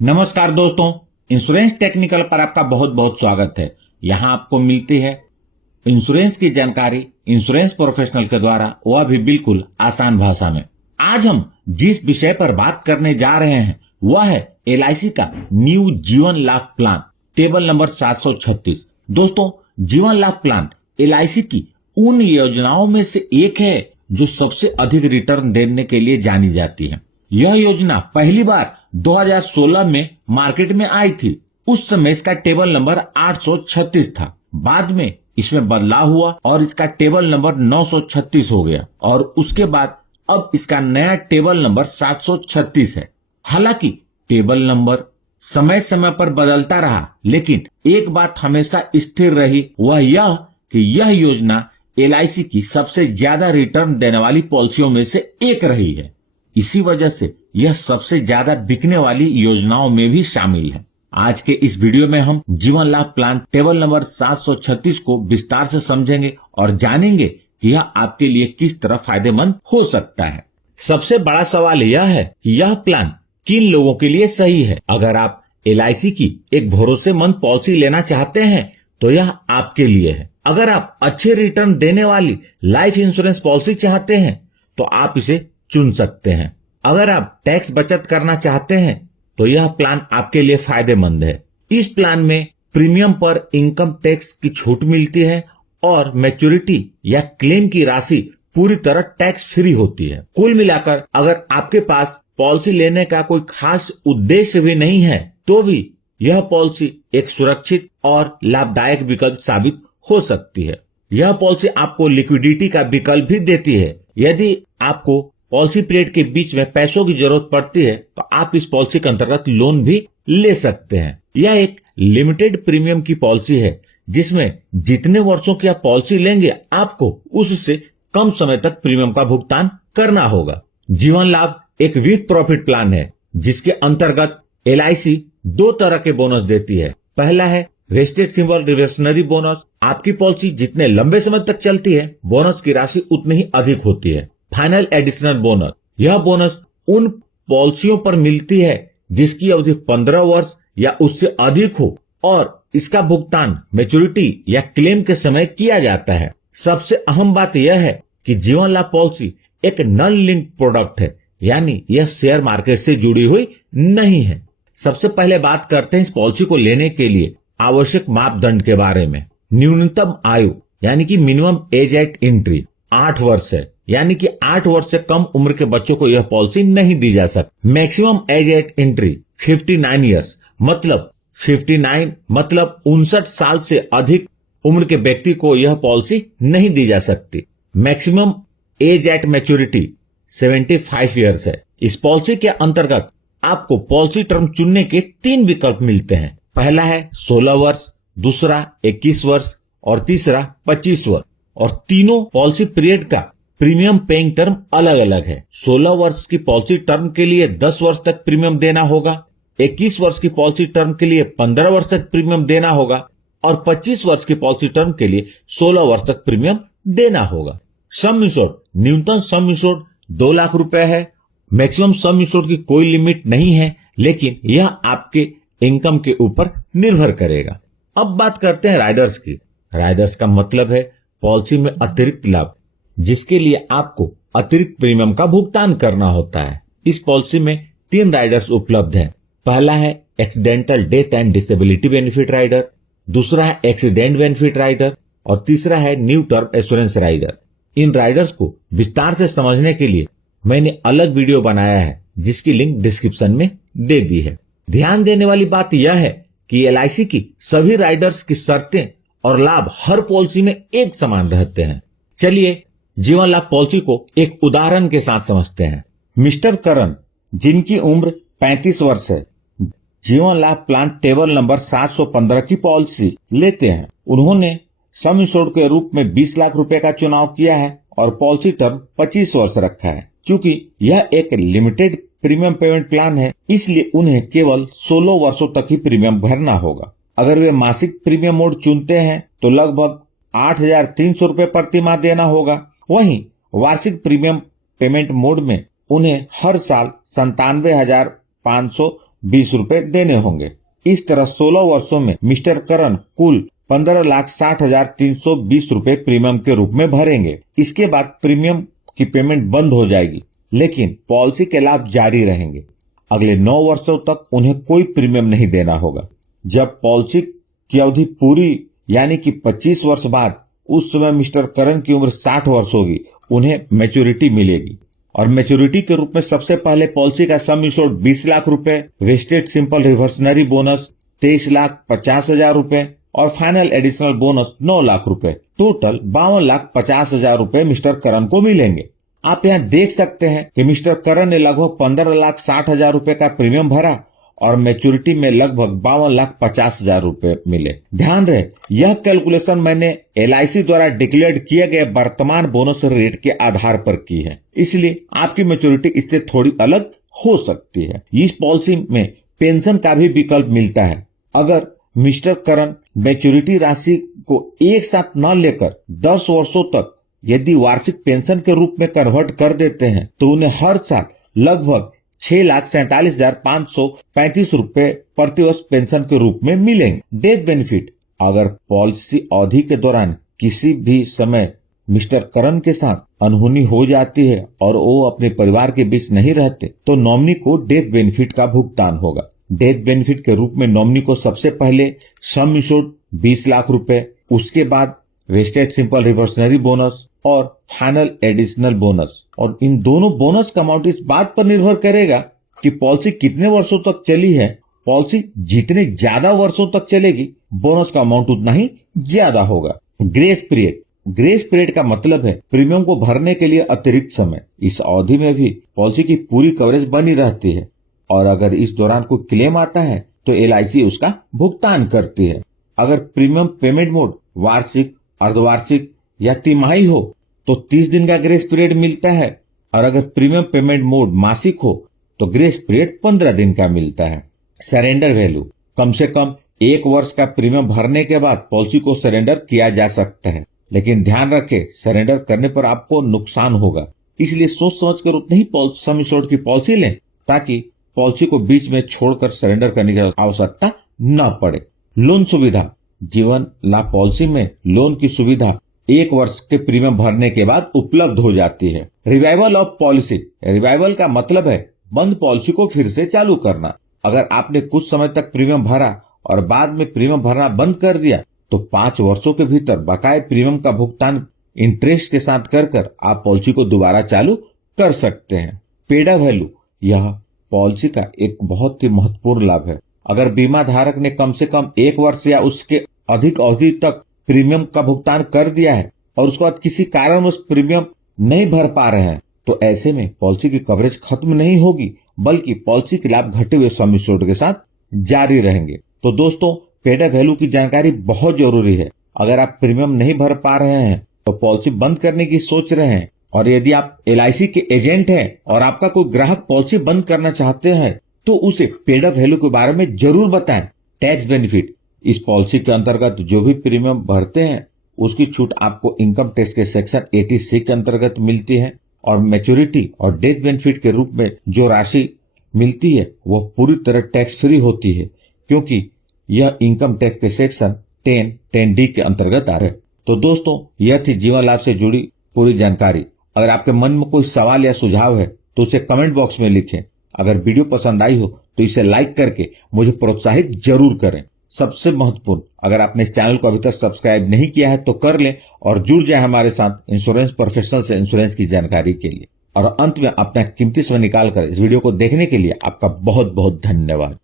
नमस्कार दोस्तों, insurance technical पर आपका बहुत बहुत स्वागत है। यहाँ आपको मिलती है इंश्योरेंस की जानकारी इंश्योरेंस प्रोफेशनल के द्वारा, वह भी बिल्कुल आसान भाषा में। आज हम जिस विषय पर बात करने जा रहे हैं वह है LIC का न्यू जीवन लाभ प्लान टेबल नंबर 736। दोस्तों, जीवन लाभ प्लान LIC की उन योजनाओं में से एक है जो सबसे अधिक रिटर्न देने के लिए जानी जाती है। यह योजना पहली बार 2016 में मार्केट में आई थी। उस समय इसका टेबल नंबर 836 था। बाद में इसमें बदलाव हुआ और इसका टेबल नंबर 936 हो गया और उसके बाद अब इसका नया टेबल नंबर 736 है। हालांकि टेबल नंबर समय समय पर बदलता रहा, लेकिन एक बात हमेशा स्थिर रही, वह यह कि यह योजना LIC की सबसे ज्यादा रिटर्न देने वाली पॉलिसियों में से एक रही है। इसी वजह से यह सबसे ज्यादा बिकने वाली योजनाओं में भी शामिल है। आज के इस वीडियो में हम जीवन लाभ प्लान टेबल नंबर 736 को विस्तार से समझेंगे और जानेंगे कि यह आपके लिए किस तरह फायदेमंद हो सकता है। सबसे बड़ा सवाल यह है कि यह प्लान किन लोगों के लिए सही है। अगर आप LIC की एक भरोसेमंद पॉलिसी लेना चाहते हैं तो यह आपके लिए है। अगर आप अच्छे रिटर्न देने वाली लाइफ इंश्योरेंस पॉलिसी चाहते हैं तो आप इसे चुन सकते हैं। अगर आप टैक्स बचत करना चाहते हैं तो यह प्लान आपके लिए फायदेमंद है। इस प्लान में प्रीमियम पर इनकम टैक्स की छूट मिलती है और मैच्योरिटी या क्लेम की राशि पूरी तरह टैक्स फ्री होती है। कुल मिलाकर अगर आपके पास पॉलिसी लेने का कोई खास उद्देश्य भी नहीं है तो भी यह पॉलिसी एक सुरक्षित और लाभदायक विकल्प साबित हो सकती है। यह पॉलिसी आपको लिक्विडिटी का विकल्प भी देती है। यदि आपको पॉलिसी पीरियड के बीच में पैसों की जरूरत पड़ती है तो आप इस पॉलिसी के अंतर्गत लोन भी ले सकते हैं। यह एक लिमिटेड प्रीमियम की पॉलिसी है जिसमें जितने वर्षों की आप पॉलिसी लेंगे आपको उससे कम समय तक प्रीमियम का भुगतान करना होगा। जीवन लाभ एक विथ प्रॉफिट प्लान है जिसके अंतर्गत LIC दो तरह के बोनस देती है। पहला है वेस्टेड सिंबल रिवर्सनरी बोनस। आपकी पॉलिसी जितने लंबे समय तक चलती है बोनस की राशि उतनी ही अधिक होती है। फाइनल एडिशनल बोनस, यह बोनस उन पॉलिसियों पर मिलती है जिसकी अवधि 15 वर्ष या उससे अधिक हो और इसका भुगतान मैच्योरिटी या क्लेम के समय किया जाता है। सबसे अहम बात यह है कि जीवन लाभ पॉलिसी एक नॉन लिंक प्रोडक्ट है, यानी यह शेयर मार्केट से जुड़ी हुई नहीं है। सबसे पहले बात करते हैं इस पॉलिसी को लेने के लिए आवश्यक मापदंड के बारे में। न्यूनतम आयु यानी कि मिनिमम एज एट एंट्री 8 वर्ष है, यानी कि 8 वर्ष से कम उम्र के बच्चों को यह पॉलिसी नहीं दी जा सकती। Maximum age eight entry 59 years, मतलब 59 मतलब 59 साल से अधिक उम्र के व्यक्ति को यह पॉलिसी नहीं दी जा सकती। Maximum age at maturity 75 years है। इस पॉलिसी के अंतर्गत आपको पॉलिसी टर्म चुनने के 3 विकल्प मिलते हैं। पहला है 16 वर्ष, दूसरा 21 वर्ष और तीसरा 25 वर्ष। और तीनों पॉलिसी पीरियड का प्रीमियम पेइंग टर्म अलग अलग है। 16 वर्ष की पॉलिसी टर्म के लिए 10 वर्ष तक प्रीमियम देना होगा, 21 वर्ष की पॉलिसी टर्म के लिए 15 वर्ष तक प्रीमियम देना होगा और 25 वर्ष की पॉलिसी टर्म के लिए 16 वर्ष तक प्रीमियम देना होगा। सम इंश्योर्ड, न्यूनतम सम इंश्योर्ड 2 लाख रुपए है। मैक्सिमम सम इंश्योर्ड की कोई लिमिट नहीं है, लेकिन यह आपके इनकम के ऊपर निर्भर करेगा। अब बात करते हैं राइडर्स की। राइडर्स का मतलब है पॉलिसी में अतिरिक्त लाभ जिसके लिए आपको अतिरिक्त प्रीमियम का भुगतान करना होता है। इस पॉलिसी में 3 राइडर्स उपलब्ध हैं। पहला है accidental death and disability benefit rider, दूसरा है एक्सीडेंट बेनिफिट राइडर और तीसरा है न्यू टर्म एश्योरेंस राइडर। इन राइडर्स को विस्तार से समझने के लिए मैंने अलग वीडियो बनाया है जिसकी लिंक डिस्क्रिप्शन में दे दी है। ध्यान देने वाली बात यह है कि LIC की सभी राइडर्स की शर्तें और लाभ हर पॉलिसी में एक समान रहते हैं। चलिए जीवन लाभ पॉलिसी को एक उदाहरण के साथ समझते हैं। मिस्टर करण, जिनकी उम्र 35 वर्ष है, जीवन लाभ प्लान टेबल नंबर 715 की पॉलिसी लेते हैं। उन्होंने सम इंश्योर्ड के रूप में 20 लाख रुपए का चुनाव किया है और पॉलिसी टर्म 25 वर्ष रखा है। क्योंकि यह एक लिमिटेड प्रीमियम पेमेंट प्लान है, इसलिए उन्हें केवल 16 वर्षों तक ही प्रीमियम भरना होगा। अगर वे मासिक प्रीमियम मोड चुनते हैं तो लगभग 8,300 रुपए प्रति माह देना होगा। वहीं वार्षिक प्रीमियम पेमेंट मोड में उन्हें हर साल 97,500 20 रुपए देने होंगे। इस तरह 16 वर्षों में मिस्टर करण कुल 15,60,320 रुपए प्रीमियम के रूप में भरेंगे। इसके बाद प्रीमियम की पेमेंट बंद हो जाएगी, लेकिन पॉलिसी के लाभ जारी रहेंगे। अगले 9 वर्षों तक उन्हें कोई प्रीमियम नहीं देना होगा। जब पॉलिसी की अवधि पूरी यानी कि 25 वर्ष बाद, उस समय मिस्टर करण की उम्र 60 वर्ष होगी, उन्हें मैच्योरिटी मिलेगी। और मैच्योरिटी के रूप में सबसे पहले पॉलिसी का सम इंश्योर्ड 20 लाख रुपए, वेस्टेड सिंपल रिवर्सनरी बोनस 23,50,000 रुपए और फाइनल एडिशनल बोनस 9 लाख रुपए, टोटल 52,50,000 रुपए मिस्टर करण को मिलेंगे। आप यहाँ देख सकते हैं कि मिस्टर करण ने लगभग 15,60,000 रुपए का प्रीमियम भरा और मैच्योरिटी में लगभग 52,50,000 रुपए मिले। ध्यान रहे, यह कैलकुलेशन मैंने LIC द्वारा डिक्लेयर किए गए वर्तमान बोनस रेट के आधार पर की है, इसलिए आपकी मैच्योरिटी इससे थोड़ी अलग हो सकती है। इस पॉलिसी में पेंशन का भी विकल्प मिलता है। अगर मिस्टर करण मैच्योरिटी राशि को एक साथ न लेकर 10 वर्षों तक यदि वार्षिक पेंशन के रूप में कन्वर्ट कर देते हैं तो उन्हें हर साल लगभग 6,47,535 रुपए प्रतिवर्ष पेंशन के रूप में मिलेंगे। डेथ बेनिफिट, अगर पॉलिसी अवधि के दौरान किसी भी समय मिस्टर करण के साथ अनहोनी हो जाती है और वो अपने परिवार के बीच नहीं रहते तो नॉमिनी को डेथ बेनिफिट का भुगतान होगा। डेथ बेनिफिट के रूप में नॉमिनी को सबसे पहले सम इंश्योर्ड 20 लाख रुपए, उसके बाद वेस्टेड सिंपल रिवर्सनरी बोनस और फाइनल एडिशनल बोनस। और इन दोनों बोनस का अमाउंट इस बात पर निर्भर करेगा कि पॉलिसी कितने वर्षों तक चली है। पॉलिसी जितने ज्यादा वर्षों तक चलेगी, बोनस का अमाउंट उतना ही ज्यादा होगा। ग्रेस पीरियड, ग्रेस पीरियड का मतलब है प्रीमियम को भरने के लिए अतिरिक्त समय। इस अवधि में भी पॉलिसी की पूरी कवरेज बनी रहती है और अगर इस दौरान कोई क्लेम आता है तो LIC उसका भुगतान करती है। अगर प्रीमियम पेमेंट मोड वार्षिक, अर्धवार्षिक या तिमाही हो तो 30 दिन का ग्रेस पीरियड मिलता है और अगर प्रीमियम पेमेंट मोड मासिक हो तो ग्रेस पीरियड 15 दिन का मिलता है। सरेंडर वैल्यू, कम से कम 1 वर्ष का प्रीमियम भरने के बाद पॉलिसी को सरेंडर किया जा सकता है, लेकिन ध्यान रखें सरेंडर करने पर आपको नुकसान होगा, इसलिए सोच समझ कर उतनी ही सम इंश्योर्ड की पॉलिसी लें ताकि पॉलिसी को बीच में छोड़कर सरेंडर करने की आवश्यकता न पड़े। लोन सुविधा, जीवन लाभ पॉलिसी में लोन की सुविधा 1 वर्ष के प्रीमियम भरने के बाद उपलब्ध हो जाती है। रिवाइवल ऑफ पॉलिसी, रिवाइवल का मतलब है बंद पॉलिसी को फिर से चालू करना। अगर आपने कुछ समय तक प्रीमियम भरा और बाद में प्रीमियम भरना बंद कर दिया तो 5 वर्षों के भीतर बकाये प्रीमियम का भुगतान इंटरेस्ट के साथ कर आप पॉलिसी को दोबारा चालू कर सकते हैं। पेड अप वैल्यू, यह पॉलिसी का एक बहुत ही महत्वपूर्ण लाभ है। अगर बीमा धारक ने कम से कम 1 वर्ष या उसके अधिक अवधि तक प्रीमियम का भुगतान कर दिया है और उसके बाद किसी कारण उस प्रीमियम नहीं भर पा रहे हैं तो ऐसे में पॉलिसी की कवरेज खत्म नहीं होगी, बल्कि पॉलिसी के लाभ घटे हुए सम इंश्योर्ड के साथ जारी रहेंगे। तो दोस्तों, पेड अप वैल्यू की जानकारी बहुत जरूरी है। अगर आप प्रीमियम नहीं भर पा रहे हैं तो पॉलिसी बंद करने की सोच रहे हैं और यदि आप LIC के एजेंट हैं और आपका कोई ग्राहक पॉलिसी बंद करना चाहते हैं तो उसे पेड अप वैल्यू के बारे में जरूर बताएं। टैक्स बेनिफिट, इस पॉलिसी के अंतर्गत जो भी प्रीमियम भरते हैं उसकी छूट आपको इनकम टैक्स के सेक्शन 86 के अंतर्गत मिलती है और मैच्योरिटी और डेथ बेनिफिट के रूप में जो राशि मिलती है वह पूरी तरह टैक्स फ्री होती है, क्योंकि यह इनकम टैक्स के सेक्शन 10(10)(d) के अंतर्गत आता है। तो दोस्तों, यह थी जीवन लाभ से जुड़ी पूरी जानकारी। अगर आपके मन में कोई सवाल या सुझाव है तो उसे कमेंट बॉक्स में लिखें। अगर वीडियो पसंद आई हो तो इसे लाइक करके मुझे प्रोत्साहित जरूर करें। सबसे महत्वपूर्ण, अगर आपने इस चैनल को अभी तक सब्सक्राइब नहीं किया है तो कर लें और जुड़ जाए हमारे साथ इंश्योरेंस प्रोफेशनल से इंश्योरेंस की जानकारी के लिए। और अंत में अपना कीमती समय निकालकर इस वीडियो को देखने के लिए आपका बहुत बहुत धन्यवाद।